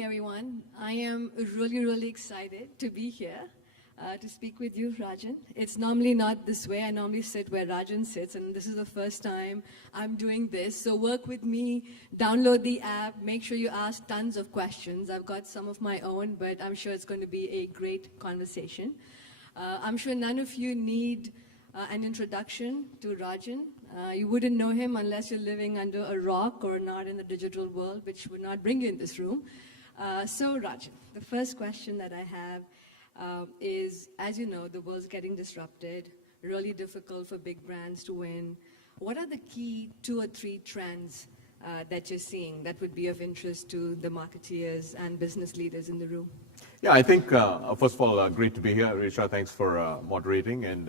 morning, everyone. I am really excited to be here to speak with you, Rajan. It's normally not this way. I normally sit where Rajan sits, and this is the first time I'm doing this. So work with me, download the app, make sure you ask tons of questions. I've got some of my own, but I'm sure it's going to be a great conversation. I'm sure none of you need an introduction to Rajan. You wouldn't know him unless you're living under a rock or not in the digital world, which would not bring you in this room. So Rajan, the first question that I have is, as you know, the world's getting disrupted, really difficult for big brands to win. What are the key 2 or 3 trends that you're seeing that would be of interest to the marketeers and business leaders in the room? Yeah, I think, first of all, great to be here. Richa, thanks for moderating, and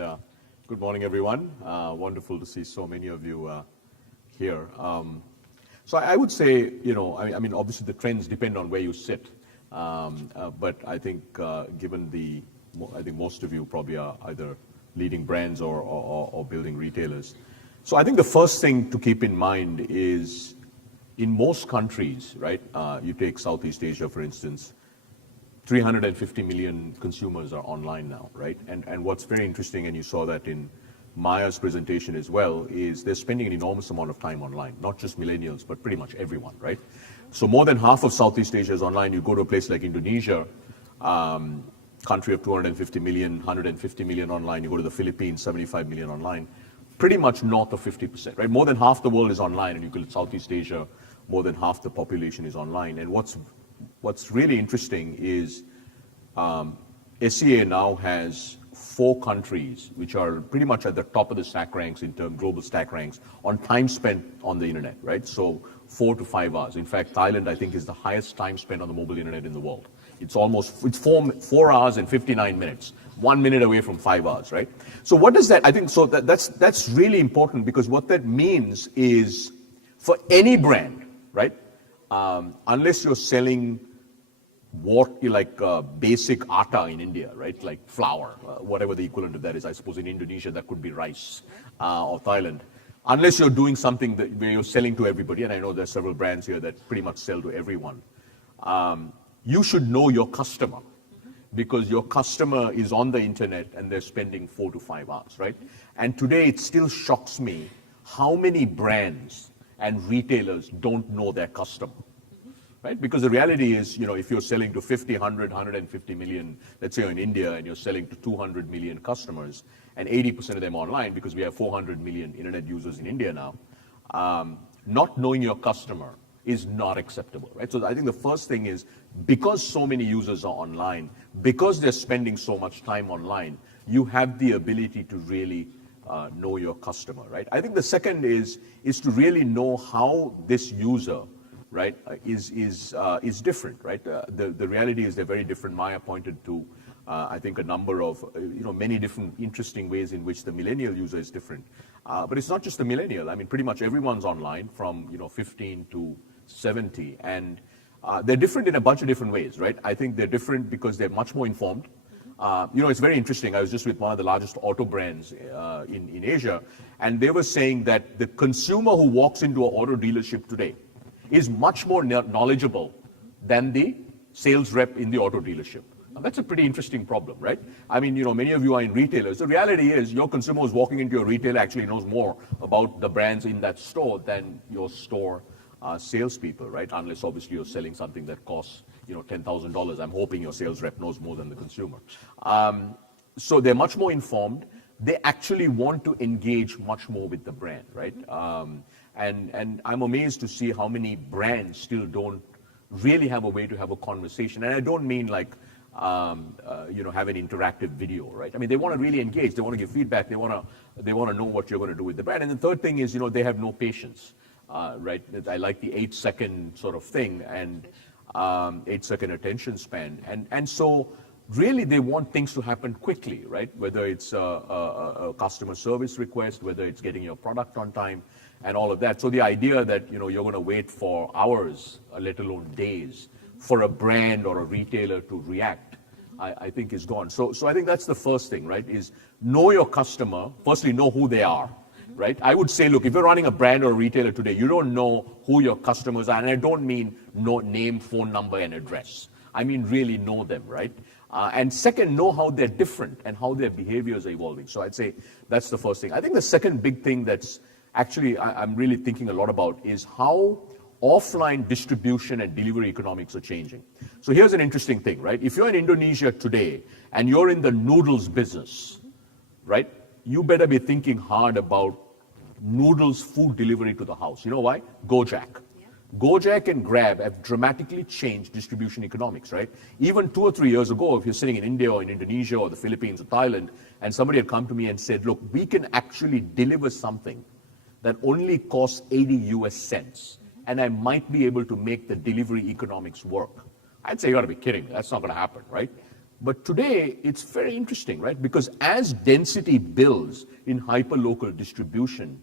good morning, everyone. Wonderful to see so many of you here. So I would say, I mean, obviously the trends depend on where you sit. But I think given I think most of you probably are either leading brands or building retailers. So I think the first thing to keep in mind is in most countries, right? You take Southeast Asia, for instance, 350 million consumers are online now, right? And what's very interesting, and you saw that in Maya's presentation as well, is they're spending an enormous amount of time online, not just millennials, but pretty much everyone, right? So more than half of Southeast Asia is online. You go to a place like Indonesia, country of 250 million, 150 million online. You go to the Philippines, 75 million online. Pretty much north of 50%, right? More than half the world is online, and you go to Southeast Asia, more than half the population is online. And what's really interesting is SEA now has 4 countries which are pretty much at the top of the stack ranks in terms global stack ranks on time spent on the internet, right? So 4 to 5 hours. In fact, Thailand, I think, is the highest time spent on the mobile internet in the world. It's 4 hours and 59 minutes, 1 minute away from 5 hours, right? So what does that, I think, so that's really important, because what that means is for any brand, right? Unless you're selling basic atta in India, right? Like flour, whatever the equivalent of that is. I suppose in Indonesia that could be rice, or Thailand. Unless you're doing something where you're selling to everybody, and I know there's several brands here that pretty much sell to everyone, you should know your customer, because your customer is on the internet and they're spending 4 to 5 hours, right? And today it still shocks me how many brands and retailers don't know their customer. Right? Because the reality is, if you're selling to 50, 100, 150 million, let's say you're in India and you're selling to 200 million customers, and 80% of them online, because we have 400 million internet users in India now, not knowing your customer is not acceptable, right? So I think the first thing is, because so many users are online, because they're spending so much time online, you have the ability to really know your customer, right? I think the second is to really know how this user, right, is different, right? The reality is they're very different. Maya pointed to, I think, a number of, many different interesting ways in which the millennial user is different. But it's not just the millennial. I mean, pretty much everyone's online from, 15 to 70. And they're different in a bunch of different ways, right? I think they're different because they're much more informed. It's very interesting. I was just with one of the largest auto brands in Asia, and they were saying that the consumer who walks into an auto dealership today is much more knowledgeable than the sales rep in the auto dealership. Now, that's a pretty interesting problem, right? I mean, many of you are in retailers. The reality is your consumer who's walking into your retailer actually knows more about the brands in that store than your store salespeople, right? Unless obviously you're selling something that costs, $10,000. I'm hoping your sales rep knows more than the consumer. So they're much more informed. They actually want to engage much more with the brand, right? And I'm amazed to see how many brands still don't really have a way to have a conversation. And I don't mean like, have an interactive video, right? I mean, they want to really engage. They want to give feedback. They want to know what you're going to do with the brand. And the third thing is, they have no patience, right? I like the 8-second sort of thing, and 8-second attention span. And so really they want things to happen quickly, right? Whether it's a customer service request, whether it's getting your product on time, and all of that. So the idea that you're going to wait for hours, let alone days, for a brand or a retailer to react, I think is gone. So I think that's the first thing, right? Is know your customer. Firstly, know who they are, right? I would say, look, if you're running a brand or a retailer today, you don't know who your customers are, and I don't mean no name, phone number, and address. I mean really know them, right? And second, know how they're different and how their behaviors are evolving. So I'd say that's the first thing. I think the second big thing that's actually I'm really thinking a lot about is how offline distribution and delivery economics are changing. So here's an interesting thing, right? If you're in Indonesia today and you're in the noodles business, right? You better be thinking hard about noodles food delivery to the house. You know why? Gojek. Gojek and Grab have dramatically changed distribution economics, right? Even 2 or 3 years ago, if you're sitting in India or in Indonesia or the Philippines or Thailand, and somebody had come to me and said, look, we can actually deliver something that only costs 80 US cents, and I might be able to make the delivery economics work. I'd say you gotta be kidding me, that's not gonna happen, right? But today, it's very interesting, right? Because as density builds in hyperlocal distribution,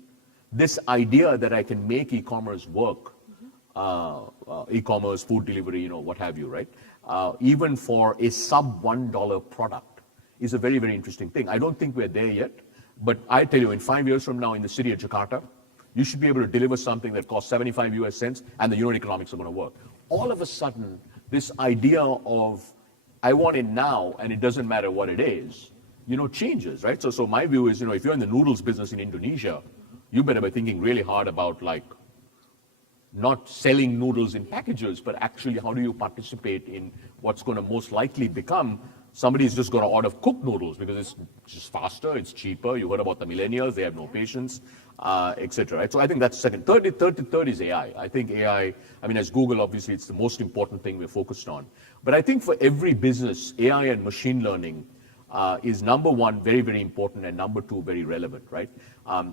this idea that I can make e-commerce work, e-commerce, food delivery, you know, what have you, right? Even for a sub $1 product is a very, very interesting thing. I don't think we're there yet, but I tell you, in 5 years from now in the city of Jakarta, you should be able to deliver something that costs 75 US cents and the unit economics are gonna work. All of a sudden, this idea of, I want it now and it doesn't matter what it is, you know, changes, right? So my view is, you know, if you're in the noodles business in Indonesia, you better be thinking really hard about like, not selling noodles in packages, but actually how do you participate in what's going to most likely become somebody's just going to order cooked noodles because it's just faster, it's cheaper. You heard about the millennials, they have no patience, etc. Right? So I think that's second. Third is AI. I think AI, I mean, as Google, obviously, it's the most important thing we're focused on. But I think for every business, AI and machine learning is number one, very, very important, and number two, very relevant, right?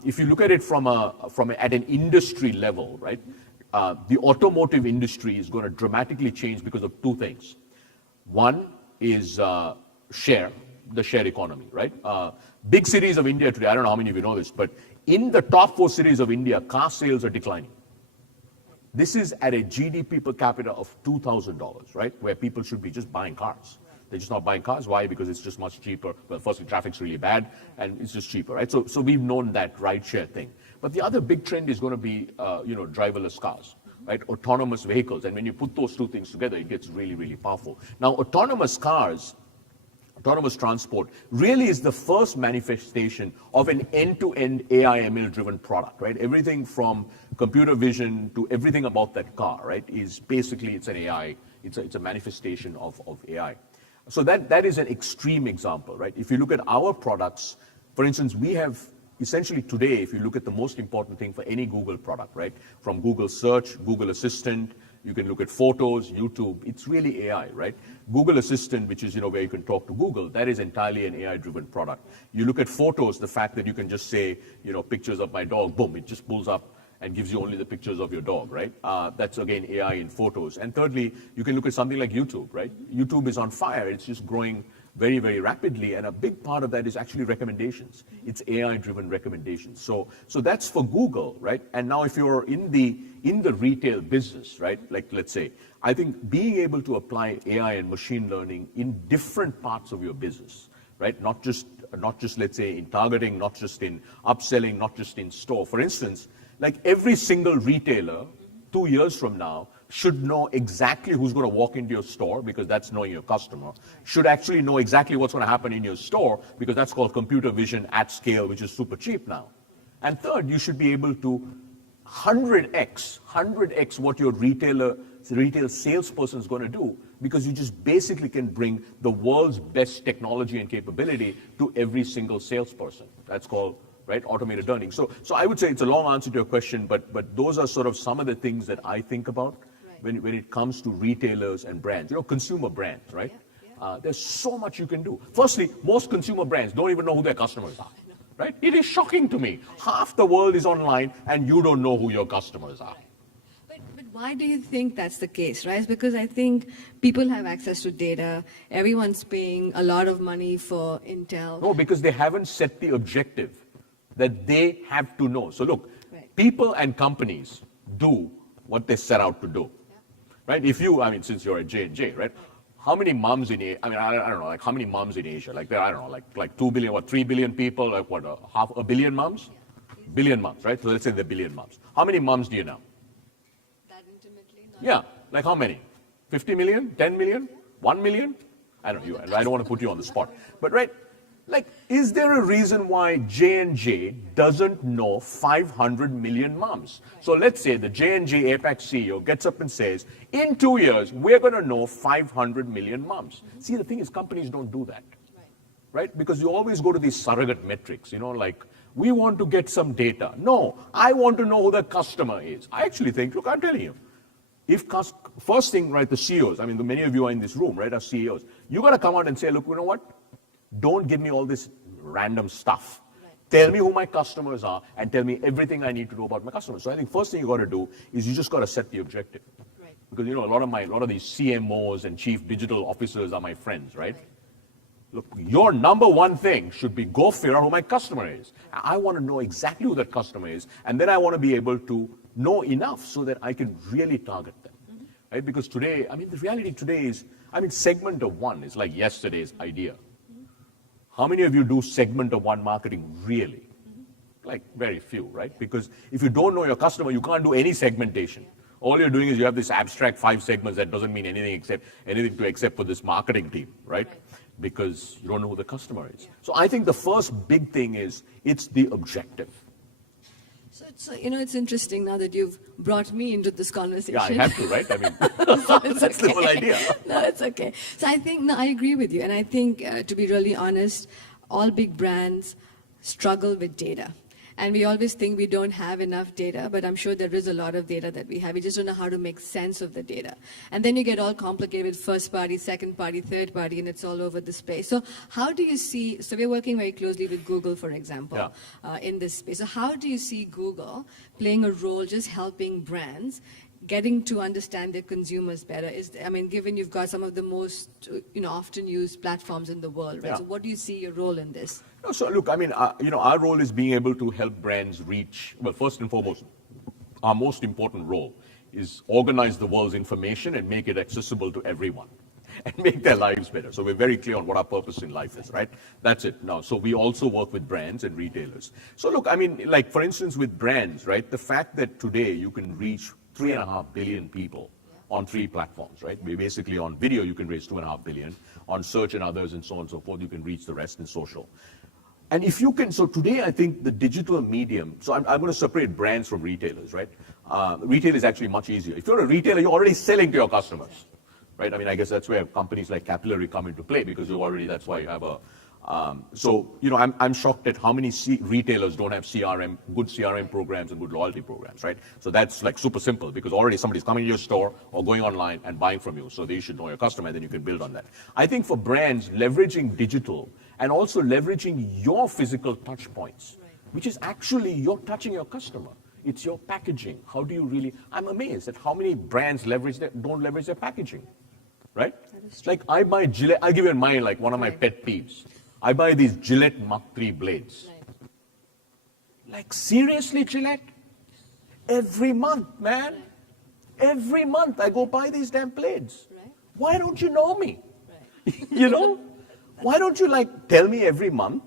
If you look at it at an industry level, right? The automotive industry is going to dramatically change because of two things. One is the share economy, right? Big cities of India today, I don't know how many of you know this, but in the top 4 cities of India, car sales are declining. This is at a GDP per capita of $2,000, right? Where people should be just buying cars. They're just not buying cars. Why? Because it's just much cheaper. Well, firstly, traffic's really bad, and it's just cheaper, right? So we've known that ride-share thing. But the other big trend is going to be, driverless cars, right? Autonomous vehicles. And when you put those two things together, it gets really, really powerful. Now, autonomous cars, autonomous transport, really is the first manifestation of an end-to-end AI ML-driven product, right? Everything from computer vision to everything about that car, right, is basically, it's an AI, it's a manifestation of AI. So that is an extreme example, right? If you look at our products, for instance, we have essentially today, if you look at the most important thing for any Google product, right? From Google Search, Google Assistant, you can look at photos, YouTube, it's really AI, right? Google Assistant, which is, where you can talk to Google, that is entirely an AI-driven product. You look at photos, the fact that you can just say, pictures of my dog, boom, it just pulls up and gives you only the pictures of your dog, right? That's again AI in photos. And thirdly, you can look at something like YouTube, right? YouTube is on fire, it's just growing very, very rapidly, and a big part of that is actually recommendations. It's AI-driven recommendations. So that's for Google, right? And now if you're in the retail business, right? Like let's say, I think being able to apply AI and machine learning in different parts of your business, right? Not just let's say in targeting, not just in upselling, not just in store. For instance, like every single retailer 2 years from now should know exactly who's going to walk into your store, because that's knowing your customer, should actually know exactly what's going to happen in your store, because that's called computer vision at scale, which is super cheap now. And third, you should be able to 100x what your retail salesperson is going to do, because you just basically can bring the world's best technology and capability to every single salesperson. That's called, right, automated learning. So I would say it's a long answer to your question, but those are sort of some of the things that I think about when it comes to retailers and brands, consumer brands, right? Yeah. There's so much you can do. Firstly, most consumer brands don't even know who their customers are, right? It is shocking to me. Half the world is online and you don't know who your customers are. But why do you think that's the case, right? Because I think people have access to data. Everyone's paying a lot of money for intel. No, because they haven't set the objective that they have to know. So look, people and companies do what they set out to do. Right? Since you're at J&J, right? How many moms in Asia, I don't know, like how many moms in Asia? Like, I don't know, like 2 billion, 3 billion people, like what, half a billion moms? Billion moms, right? So let's say there are billion moms. How many moms do you know? That intimately? Yeah, like how many? 50 million? 10 million? 1 million? I don't know. I don't want to put you on the spot. But right, like, is there a reason why J&J doesn't know 500 million moms? So let's say the J&J APAC CEO gets up and says, in 2 years, we're going to know 500 million moms. See, the thing is, companies don't do that. Right? Because you always go to these surrogate metrics, like, we want to get some data. No, I want to know who the customer is. I actually think, look, I'm telling you, first thing, right, the CEOs, I mean, many of you are in this room, right, are CEOs. You got to come out and say, look, you know what? Don't give me all this random stuff. Right. Tell me who my customers are and tell me everything I need to know about my customers. So I think first thing you got to do is you just got to set the objective. Right. Because, a lot of these CMOs and chief digital officers are my friends, right? Look, your number one thing should be go figure out who my customer is. I want to know exactly who that customer is, and then I want to be able to know enough so that I can really target them. Mm-hmm. Right? Because today, the reality today is, segment of one is like yesterday's idea. Mm-hmm. How many of you do segment of one marketing really? Mm-hmm. Like very few, right? Because if you don't know your customer, you can't do any segmentation. All you're doing is you have this abstract 5 segments that doesn't mean anything except for this marketing team, right? Because you don't know who the customer is. So I think the first big thing is it's the objective. So it's interesting now that you've brought me into this conversation. Yeah, I have to, right? That's the whole idea. No, it's okay. So I think, I agree with you. And I think, to be really honest, all big brands struggle with data. And we always think we don't have enough data, but I'm sure there is a lot of data that we have. We just don't know how to make sense of the data. And then you get all complicated with first party, second party, third party, and it's all over the space. So how do you see, so we're working very closely with Google, for example, in this space. So how do you see Google playing a role just helping brands getting to understand their consumers better? Given you've got some of the most, often used platforms in the world, right? Yeah. So what do you see your role in this? So look, our role is being able to help brands reach, well, first and foremost, our most important role is organize the world's information and make it accessible to everyone and make their lives better. So we're very clear on what our purpose in life is, right? That's it. Now, so we also work with brands and retailers. So look, like for instance, with brands, right? The fact that today you can reach 3.5 billion people on 3 platforms, right? Basically on video, you can reach 2.5 billion. On search and others and so on and so forth, you can reach the rest in social. And if you can, so today I think the digital medium, so I'm going to separate brands from retailers, right? Retail is actually much easier. If you're a retailer, you're already selling to your customers, right? I guess that's where companies like Capillary come into play because that's why you have a, I'm shocked at how many retailers don't have good CRM programs and good loyalty programs, right? So that's like super simple because already somebody's coming to your store or going online and buying from you. So they should know your customer and then you can build on that. I think for brands, leveraging digital and also leveraging your physical touch points, which is actually you're touching your customer. It's your packaging. How do you really, I'm amazed at how many brands don't leverage their packaging, right? Like I buy Gillette, I'll give you mine, like one of my pet peeves. I buy these Gillette Mach 3 blades. Right. Like seriously, Gillette? Every month, man. Right. Every month I go buy these damn blades. Right. Why don't you know me? Right. Why don't you tell me every month,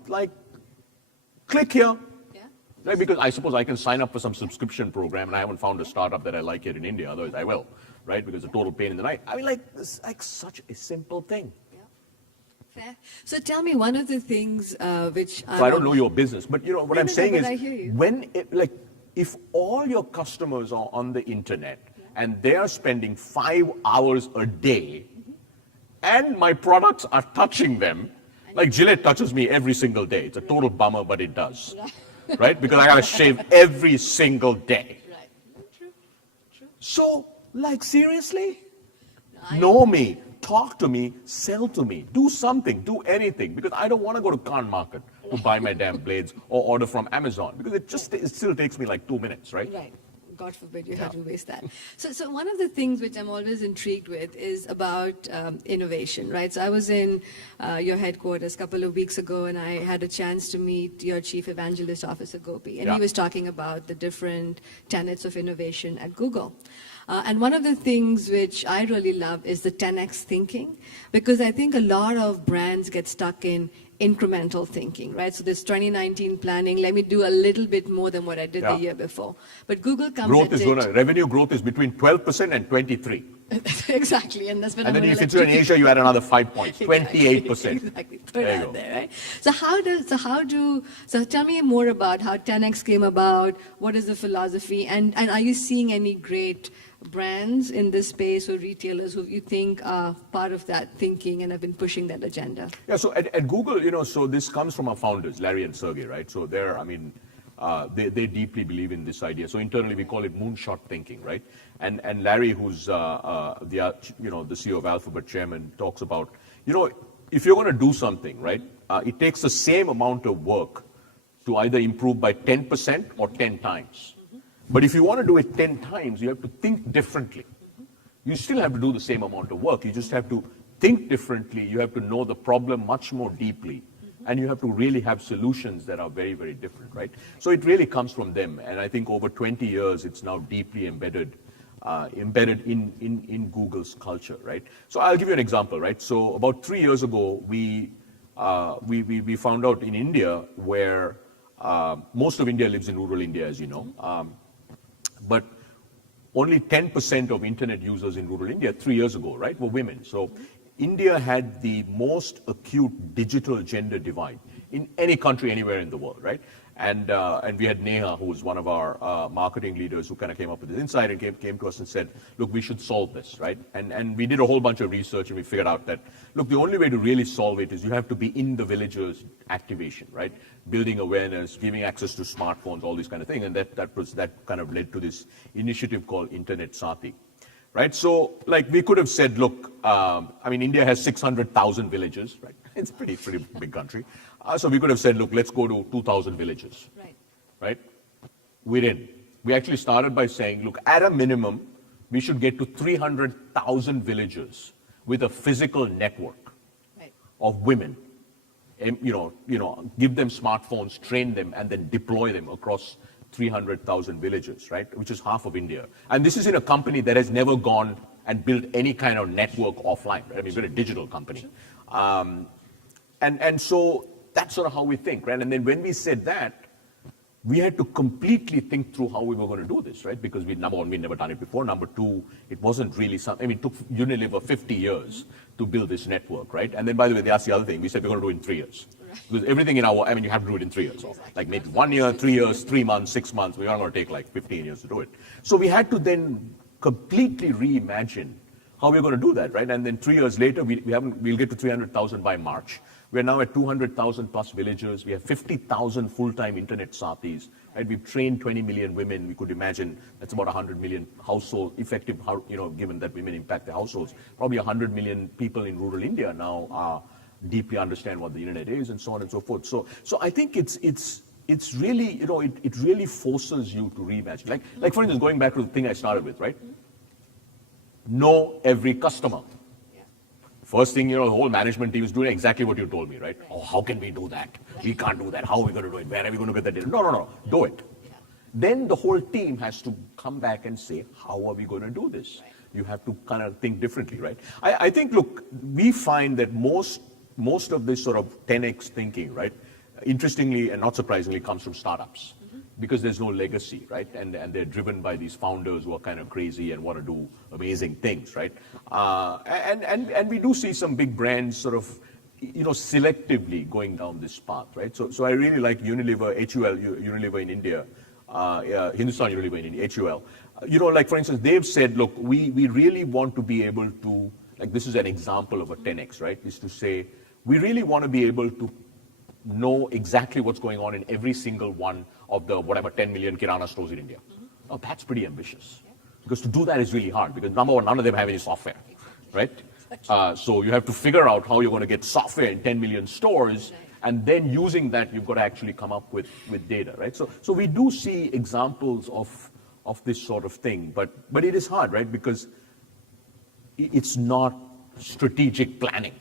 click here. Yeah. Right? Because I suppose I can sign up for some subscription program and I haven't found a startup that I like here in India, otherwise I will, right? Because it's a total pain in the neck. It's like such a simple thing. Fair. So tell me one of the things which So I don't know your business, but what I'm saying is if all your customers are on the internet and they are spending 5 hours a day and my products are touching them, like Gillette touches me every single day. It's a total bummer, but it does. Right? Because I gotta shave every single day. Right. True. So, seriously? Know me. Talk to me, sell to me, do something, do anything, because I don't want to go to Khan Market to buy my damn blades or order from Amazon, because it still takes me 2 minutes, right? Right. God forbid you have to waste that. So one of the things which I'm always intrigued with is about innovation, right? So I was in your headquarters a couple of weeks ago, and I had a chance to meet your Chief Evangelist Officer, Gopi, and he was talking about the different tenets of innovation at Google. And one of the things which I really love is the 10x thinking, because I think a lot of brands get stuck in incremental thinking, right? So this 2019 planning, let me do a little bit more than what I did the year before. But Google comes revenue growth is between 12% and 23%. Exactly, and that's when and then if it's in Asia, you add another 5 points, 28%. Exactly, put it out there, right? So tell me more about how 10x came about. What is the philosophy, and are you seeing any great brands in this space or retailers who you think are part of that thinking and have been pushing that agenda? Yeah, so at Google, so this comes from our founders, Larry and Sergey, right? So they deeply believe in this idea. So internally we call it Moonshot Thinking, right? And Larry, who's the CEO of Alphabet, chairman, talks about, if you're going to do something, right, it takes the same amount of work to either improve by 10% or 10 times. But if you want to do it 10 times, you have to think differently. You still have to do the same amount of work. You just have to think differently. You have to know the problem much more deeply. And you have to really have solutions that are very, very different, right? So it really comes from them. And I think over 20 years, it's now deeply embedded in Google's culture, right? So I'll give you an example, right? So about 3 years ago, we found out in India, where most of India lives in rural India, as you know. But only 10% of internet users in rural India 3 years ago, right, were women. So India had the most acute digital gender divide in any country anywhere in the world, right? And we had Neha, who was one of our marketing leaders, who kind of came up with this insight and came to us and said, look, we should solve this, right? And we did a whole bunch of research and we figured out that, look, the only way to really solve it is you have to be in the villagers' activation, right? Building awareness, giving access to smartphones, all these kind of things. And that kind of led to this initiative called Internet Sati. Right, so like we could have said, look, India has 600,000 villages, right? It's a pretty big country. So we could have said, look, let's go to 2,000 villages, right? We didn't. We actually started by saying, look, at a minimum, we should get to 300,000 villages with a physical network of women. And, give them smartphones, train them, and then deploy them across 300,000 villages, right? Which is half of India. And this is in a company that has never gone and built any kind of network offline, right? I mean, we're a digital company. And so that's sort of how we think, right? And then when we said that, we had to completely think through how we were going to do this, right? Because number one, we'd never done it before. Number two, it wasn't really something. It took Unilever 50 years to build this network, right? And then, by the way, that's the other thing. We said we're going to do it in 3 years. Because everything you have to do it in 3 years. So, like maybe 1 year, 3 years, 3 months, 6 months. We're not going to take like 15 years to do it. So we had to then completely reimagine how we're going to do that, right? And then 3 years later, we'll get to 300,000 by March. We're now at 200,000 plus villagers. We have 50,000 full-time internet satis. Right? We've trained 20 million women. We could imagine that's about 100 million households, given that women impact the households. Probably 100 million people in rural India now deeply understand what the internet is, and so on and so forth. So I think it's really, it really forces you to reimagine. Like for instance, going back to the thing I started with, right? Know every customer. First thing, the whole management team is doing exactly what you told me, right? Oh, how can we do that? We can't do that. How are we going to do it? Where are we going to get the data? No. Do it. Then the whole team has to come back and say, how are we going to do this? You have to kind of think differently, right? I think, look, we find that most of this sort of 10x thinking, right, interestingly and not surprisingly, comes from startups. Because there's no legacy, right? And they're driven by these founders who are kind of crazy and want to do amazing things, right? And we do see some big brands sort of, selectively going down this path, right? So I really like Unilever, HUL, Unilever in India, Hindustan Unilever in India, HUL. Like for instance, they've said, look, we really want to be able to, like this is an example of a 10x, right? Is to say, we really want to be able to know exactly what's going on in every single one of the 10 million Kirana stores in India. Oh, that's pretty ambitious. Because to do that is really hard, because number one, none of them have any software, right? So you have to figure out how you're going to get software in 10 million stores, and then using that, you've got to actually come up with data, right? So we do see examples of this sort of thing, but it is hard, right? Because it's not strategic planning.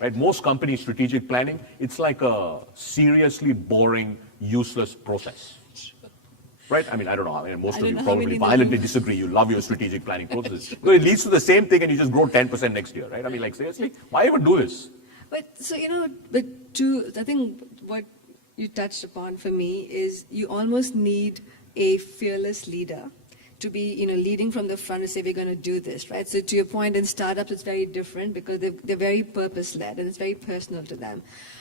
Right? Most companies' strategic planning, it's like a seriously boring, useless process. Right? I don't know. Most of you probably violently disagree. You love your strategic planning process. So it leads to the same thing and you just grow 10% next year, right? Seriously? Why even do this? But so, I think what you touched upon for me is you almost need a fearless leader to be, leading from the front to say, we're going to do this, right? So to your point, in startups, it's very different because they're very purpose-led and it's very personal to them.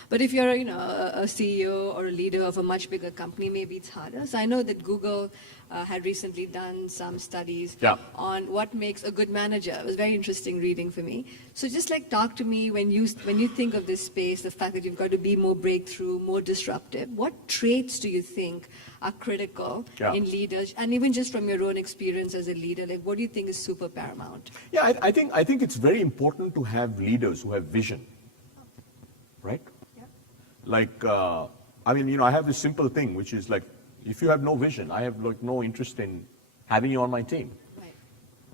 But if you're, a CEO or a leader of a much bigger company, maybe it's harder. So I know that Google had recently done some studies on what makes a good manager. It was very interesting reading for me. So just talk to me when you think of this space, the fact that you've got to be more breakthrough, more disruptive. What traits do you think are critical in leaders, and even just from your own experience as a leader, what do you think is super paramount? Yeah, I think it's very important to have leaders who have vision, right? Yeah. I have this simple thing, which is if you have no vision, I have no interest in having you on my team. Right.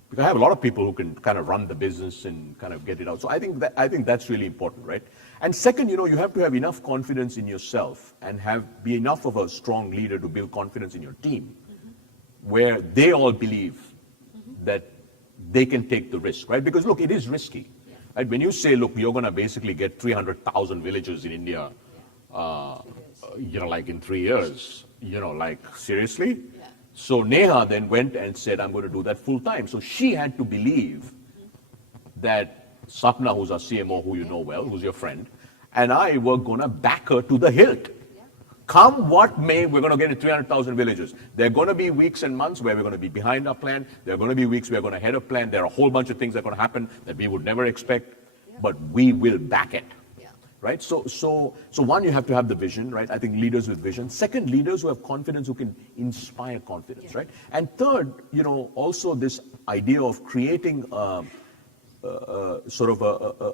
Because I have a lot of people who can kind of run the business and kind of get it out. So I think that's really important, right? And second, you have to have enough confidence in yourself and be enough of a strong leader to build confidence in your team, where they all believe that they can take the risk, right? Because look, it is risky. Yeah. Right? When you say, look, you're going to basically get 300,000 villagers in India, in 3 years, seriously? Yeah. So Neha then went and said, I'm going to do that full time. So she had to believe that Sapna, who's our CMO, who you know well, who's your friend, and I were going to back her to the hilt. Yeah. Come what may, we're going to get 300,000 villagers. There are going to be weeks and months where we're going to be behind our plan. There are going to be weeks we're going to ahead of plan. There are a whole bunch of things that are going to happen that we would never expect, but we will back it. Right? So one, you have to have the vision, right? I think leaders with vision. Second, leaders who have confidence, who can inspire confidence, right? And third, also this idea of creating sort of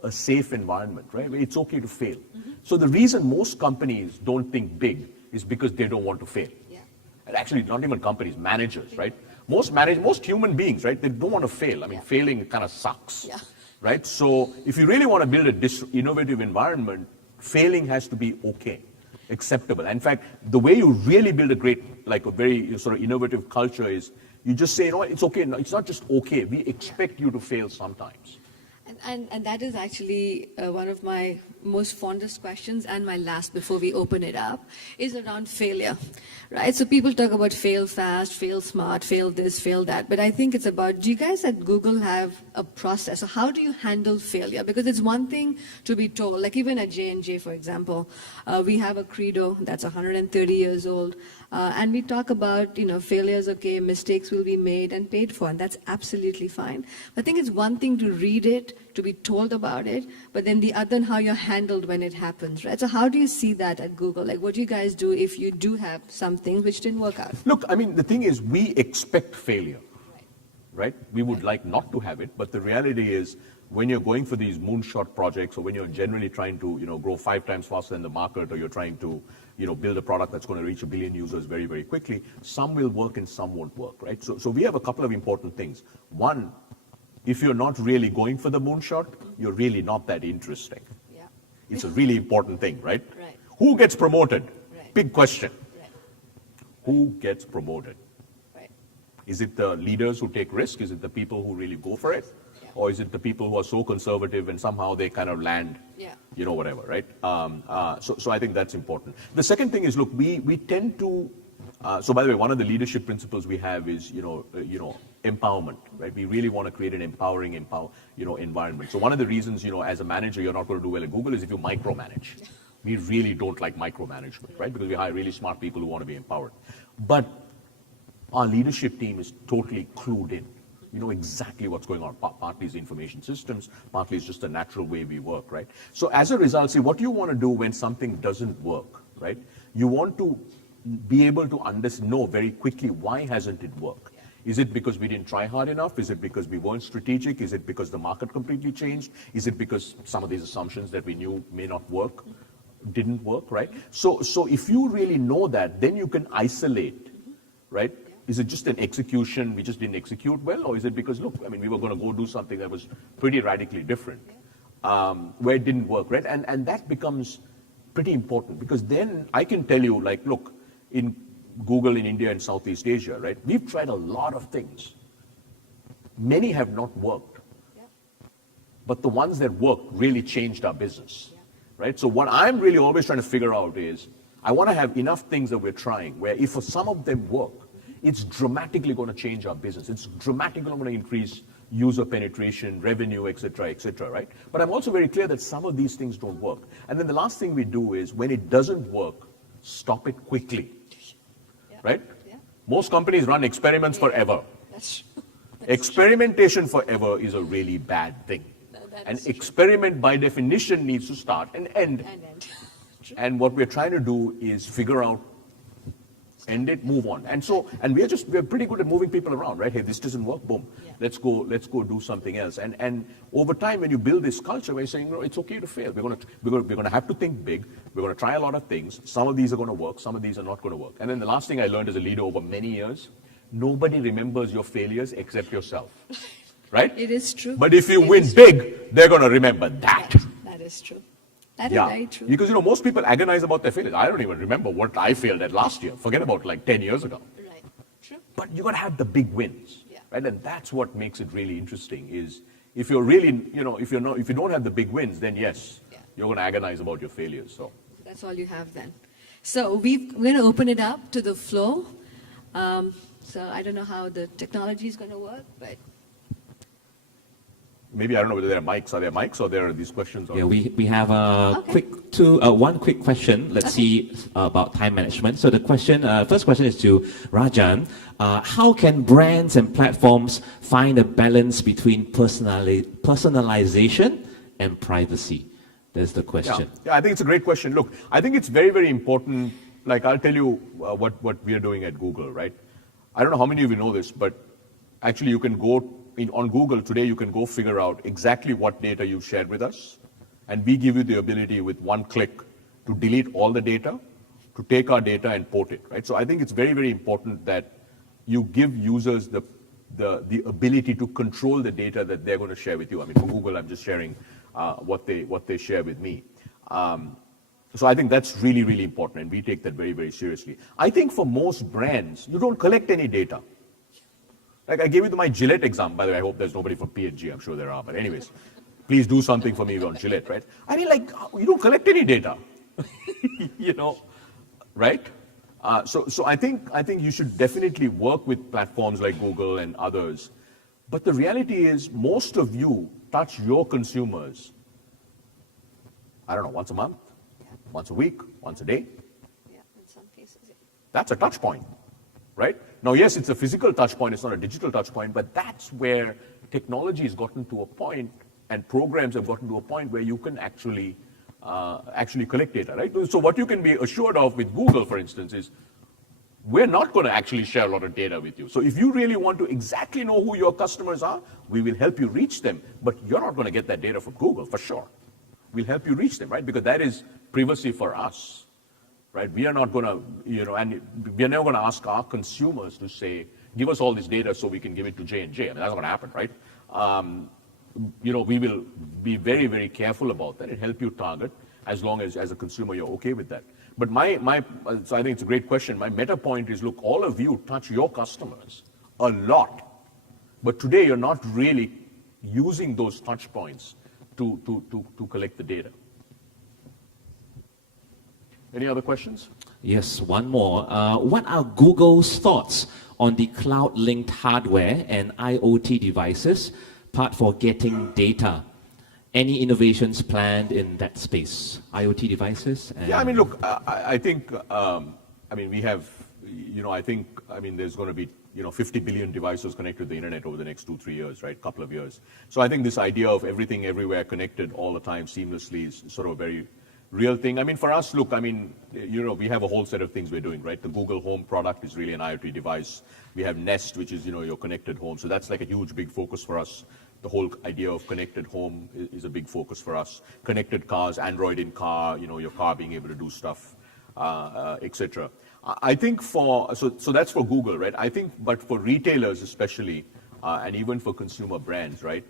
a safe environment, right? Where it's okay to fail. So the reason most companies don't think big is because they don't want to fail. Yeah. And actually, not even companies, managers, right? Most human beings, right? They don't want to fail. I mean, failing kind of sucks. Yeah. Right? So if you really want to build an innovative environment, failing has to be okay, acceptable. In fact, the way you really build a great, a very sort of innovative culture is you just say, it's okay. No, it's not just okay. We expect you to fail sometimes. And that is actually one of my most fondest questions, and my last before we open it up, is around failure, right? So people talk about fail fast, fail smart, fail this, fail that, but I think it's about, do you guys at Google have a process? So how do you handle failure? Because it's one thing to be told, even at J&J, for example, we have a credo that's 130 years old, and we talk about, failures, okay, mistakes will be made and paid for, and that's absolutely fine. But I think it's one thing to read it, to be told about it, but then the other, how you're handled when it happens, right? So how do you see that at Google? What do you guys do if you do have something which didn't work out? Look, the thing is, we expect failure, right? We would like not to have it, but the reality is, when you're going for these moonshot projects, or when you're generally trying to, grow 5 times faster than the market, or you're trying to, build a product that's going to reach 1 billion users very, very quickly, some will work and some won't work, right? So we have a couple of important things. One, if you're not really going for the moonshot, you're really not that interesting. Yeah. It's a really important thing, right? Right. Who gets promoted? Right. Big question. Right. Who gets promoted? Right. Is it the leaders who take risk? Is it the people who really go for it? Yeah. Or is it the people who are so conservative and somehow they kind of land, whatever, right? So I think that's important. The second thing is, look, we tend to, so by the way, one of the leadership principles we have is, empowerment, right? We really want to create an empowering, environment. So one of the reasons, as a manager, you're not going to do well at Google is if you micromanage. We really don't like micromanagement, right? Because we hire really smart people who want to be empowered. But our leadership team is totally clued in. You know exactly what's going on. Partly is information systems, partly is just a natural way we work, right? So as a result, see, what you want to do when something doesn't work, right? You want to be able to know very quickly, why hasn't it worked? Is it because we didn't try hard enough? Is it because we weren't strategic? Is it because the market completely changed? Is it because some of these assumptions that we knew may not work didn't work, right? So if you really know that, then you can isolate, right? Is it just an execution, we just didn't execute well? Or is it because, look, we were going to go do something that was pretty radically different, where it didn't work, right? And that becomes pretty important, because then I can tell you, look, in Google in India and Southeast Asia, right? We've tried a lot of things. Many have not worked. But the ones that worked really changed our business. right? So what I'm really always trying to figure out is, I want to have enough things that we're trying where if for some of them work, it's dramatically going to change our business. It's dramatically going to increase user penetration, revenue, et cetera, right? But I'm also very clear that some of these things don't work. And then the last thing we do is, when it doesn't work, stop it quickly, right? Yeah. Most companies run experiments forever. That's true. Experimentation forever is a really bad thing. An experiment by definition needs to start and end. And what we're trying to do is figure out, end it, move on. And we're pretty good at moving people around, right? Hey, this doesn't work, boom. Yeah. Let's go do something else. And over time, when you build this culture where you're saying, no, it's okay to fail. We're gonna have to think big. We're gonna try a lot of things. Some of these are gonna work, some of these are not gonna work. And then the last thing I learned as a leader over many years, nobody remembers your failures except yourself. Right? It is true. But if you win big, they're gonna remember that. Yeah, that is true. That is very true. Because most people agonize about their failures. I don't even remember what I failed at last year. Forget about like 10 years ago. Right. True. But you got to have the big wins, right? And that's what makes it really interesting. Is if you're really, if you don't have the big wins, then yes, you're going to agonize about your failures. So that's all you have then. So we're going to open it up to the floor. So I don't know how the technology is going to work, but. Maybe I don't know whether there are mics. Are there mics or there are these questions? Yeah, we have one quick question. Let's see about time management. So the first question is to Rajan. How can brands and platforms find a balance between personalization and privacy? That's the question. Yeah, I think it's a great question. Look, I think it's very, very important. Like I'll tell you what we are doing at Google, right? I don't know how many of you know this, but actually you can go on Google today, you can go figure out exactly what data you shared with us, and we give you the ability with one click to delete all the data, to take our data and port it, right? So I think it's very, very important that you give users the ability to control the data that they're going to share with you. I mean, for Google, I'm just sharing what they share with me. So I think that's really, really important, and we take that very, very seriously. I think for most brands, you don't collect any data. Like I gave you my Gillette example. By the way, I hope there's nobody from P&G. I'm sure there are. But anyways, please do something for me on Gillette, right? I mean, like, you don't collect any data, right? So I think you should definitely work with platforms like Google and others. But the reality is, most of you touch your consumers, I don't know, once a month, once a week, once a day. Yeah, in some cases. Yeah. That's a touch point, right? Now, yes, it's a physical touch point, it's not a digital touch point, but that's where technology has gotten to a point and programs have gotten to a point where you can actually collect data, right? So what you can be assured of with Google, for instance, is we're not going to actually share a lot of data with you. So if you really want to exactly know who your customers are, we will help you reach them, but you're not going to get that data from Google, for sure. We'll help you reach them, right? Because that is privacy for us. Right? We are not going to, and we are never going to ask our consumers to say, give us all this data so we can give it to J&J. I mean, that's not going to happen, right? We will be very, very careful about that and help you target as long as a consumer, you're okay with that. But so I think it's a great question. My meta point is, look, all of you touch your customers a lot. But today you're not really using those touch points to collect the data. Any other questions? Yes, one more. What are Google's thoughts on the cloud-linked hardware and IoT devices part for getting data? Any innovations planned in that space? IoT devices? Yeah, I mean, look, I think, we have, there's going to be, 50 billion devices connected to the internet over the next 2-3 years, right? Couple of years. So I think this idea of everything everywhere connected all the time seamlessly is sort of a very real thing. I mean, for us, look, we have a whole set of things we're doing, right? The Google Home product is really an IoT device. We have Nest, which is, your connected home. So that's like a huge, big focus for us. The whole idea of connected home is a big focus for us. Connected cars, Android in car, your car being able to do stuff, etc. I think so that's for Google, right? I think, but for retailers especially, and even for consumer brands, right?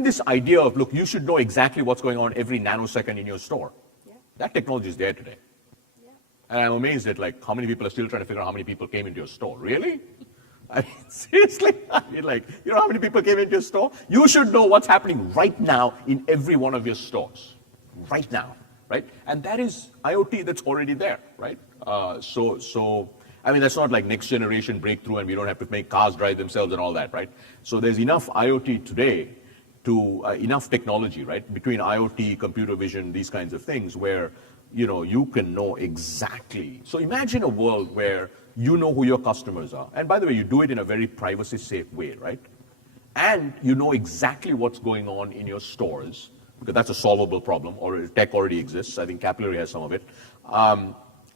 This idea of, look, you should know exactly what's going on every nanosecond in your store. Yeah. That technology is there today. Yeah. And I'm amazed at how many people are still trying to figure out how many people came into your store. Really? Seriously? How many people came into your store? You should know what's happening right now in every one of your stores. Right now. right? And that is IoT that's already there, right? So I mean, that's not like next generation breakthrough and we don't have to make cars drive themselves and all that, right? So there's enough IoT today to enough technology, right? Between IoT, computer vision, these kinds of things where, you can know exactly. So imagine a world where you know who your customers are. And by the way, you do it in a very privacy safe way, right? And you know exactly what's going on in your stores, because that's a solvable problem, or tech already exists. I think Capillary has some of it.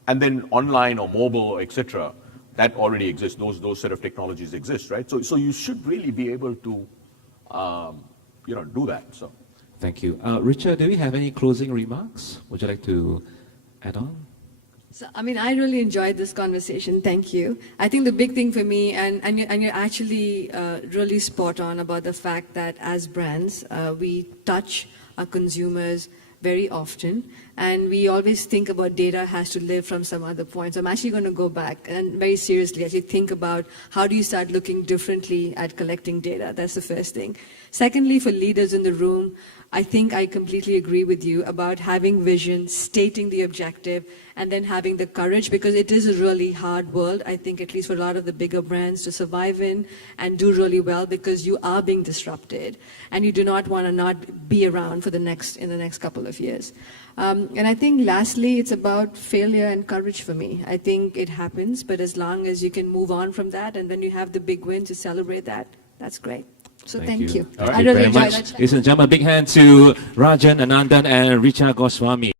And then online or mobile, or etc., that already exists. Those set of technologies exist, right? So you should really be able to, do that. So. Thank you. Richa, do we have any closing remarks? Would you like to add on? So, I mean, I really enjoyed this conversation. Thank you. I think the big thing for me, and you're actually really spot on about the fact that as brands, we touch our consumers very often, and we always think about data has to live from some other point. So I'm actually going to go back and very seriously actually think about how do you start looking differently at collecting data. That's the first thing. Secondly, for leaders in the room, I think I completely agree with you about having vision, stating the objective, and then having the courage, because it is a really hard world, I think, at least for a lot of the bigger brands to survive in and do really well, because you are being disrupted and you do not want to not be around for in the next couple of years. And I think lastly, it's about failure and courage for me. I think it happens, but as long as you can move on from that and then you have the big win to celebrate that, that's great. So thank you. All right. I really Thank you very enjoyed much. that. Ladies and gentlemen, a big hand to Rajan Anandan and Richa Goswami.